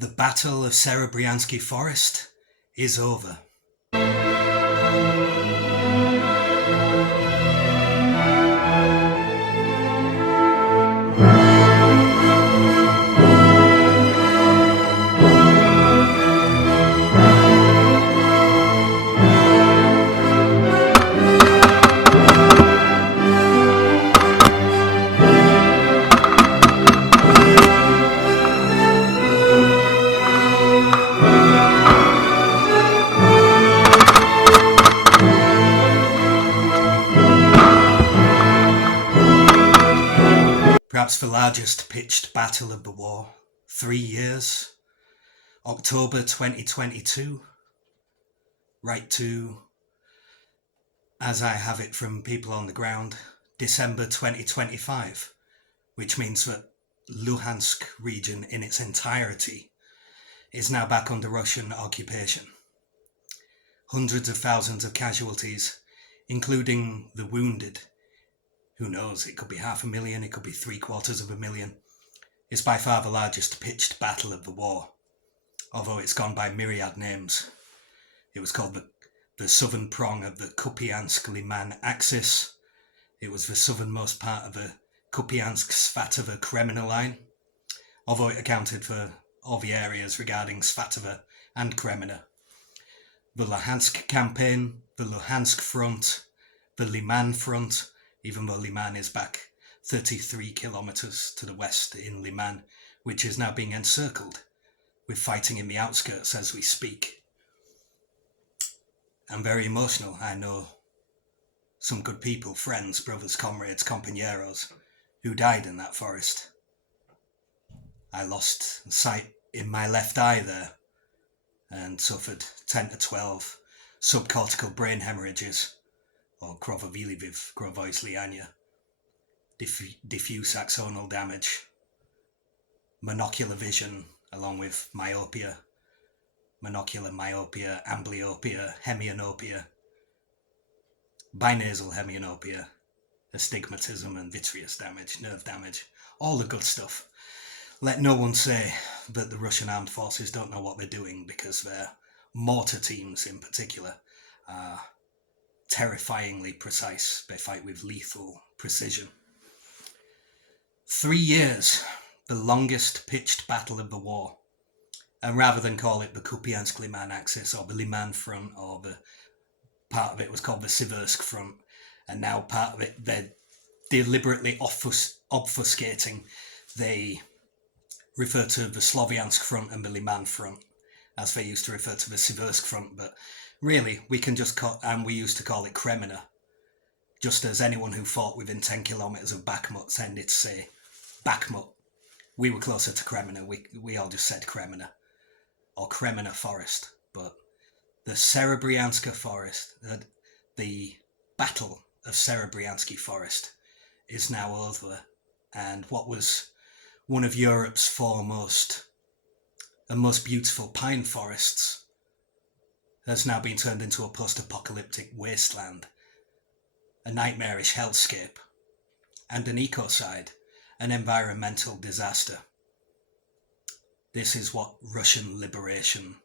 The Battle of Serebryansky Forest is over. Perhaps the largest pitched battle of the war. 3 years. October 2022. Right to, as I have it from people on the ground, December 2025. Which means that Luhansk region in its entirety is now back under Russian occupation. Hundreds of thousands of casualties, including the wounded. Who knows, it could be 500,000, it could be 750,000. It's by far the largest pitched battle of the war, although it's gone by myriad names. It was called the southern prong of the Kupiansk-Lyman axis. It was the southernmost part of the Kupiansk-Svatova-Kreminna line, although it accounted for all the areas regarding Svatova and Kreminna. The Luhansk campaign, the Luhansk front, the Lyman front, even though Lyman is back 33 kilometres to the west in Lyman, which is now being encircled, with fighting in the outskirts as we speak. I'm very emotional. I know some good people, friends, brothers, comrades, compañeros, who died in that forest. I lost sight in my left eye there and suffered 10 to 12 subcortical brain hemorrhages, or krovoviliviv, krovoizliania, diffuse axonal damage, monocular vision along with myopia, monocular myopia, amblyopia, hemianopia, binasal hemianopia, astigmatism and vitreous damage, nerve damage, all the good stuff. Let no one say that the Russian armed forces don't know what they're doing, because their mortar teams in particular are terrifyingly precise. They fight with lethal precision. 3 years, the longest pitched battle of the war. And rather than call it the Kupiansk-Lyman axis or the Lyman front, or the part of it was called the Siversk front, and now part of it they're deliberately obfuscating. They refer to the Slovyansk front and the Lyman front, as they used to refer to the Siversk front, but really, we can just call, and we used to call it Kreminna, just as anyone who fought within 10 kilometres of Bakhmut tended to say Bakhmut. We were closer to Kreminna, we all just said Kreminna, or Kreminna Forest. But the Serebryansky Forest, the Battle of Serebryansky Forest is now over, and what was one of Europe's foremost and most beautiful pine forests has now been turned into a post-apocalyptic wasteland, a nightmarish hellscape, and an ecocide, an environmental disaster. This is what Russian liberation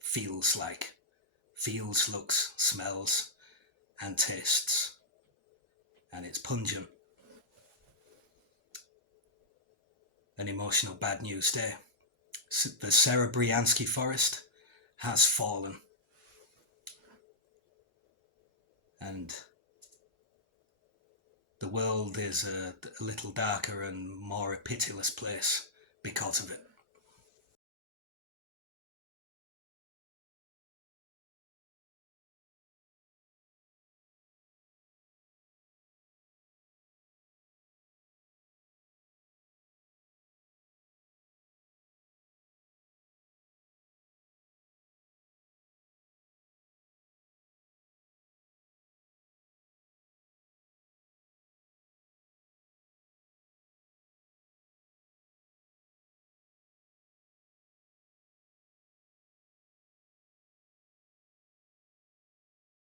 feels like. Feels, looks, smells, and tastes. And it's pungent. An emotional bad news day. The Serebryansky Forest has fallen, and the world is a little darker and more a pitiless place because of it.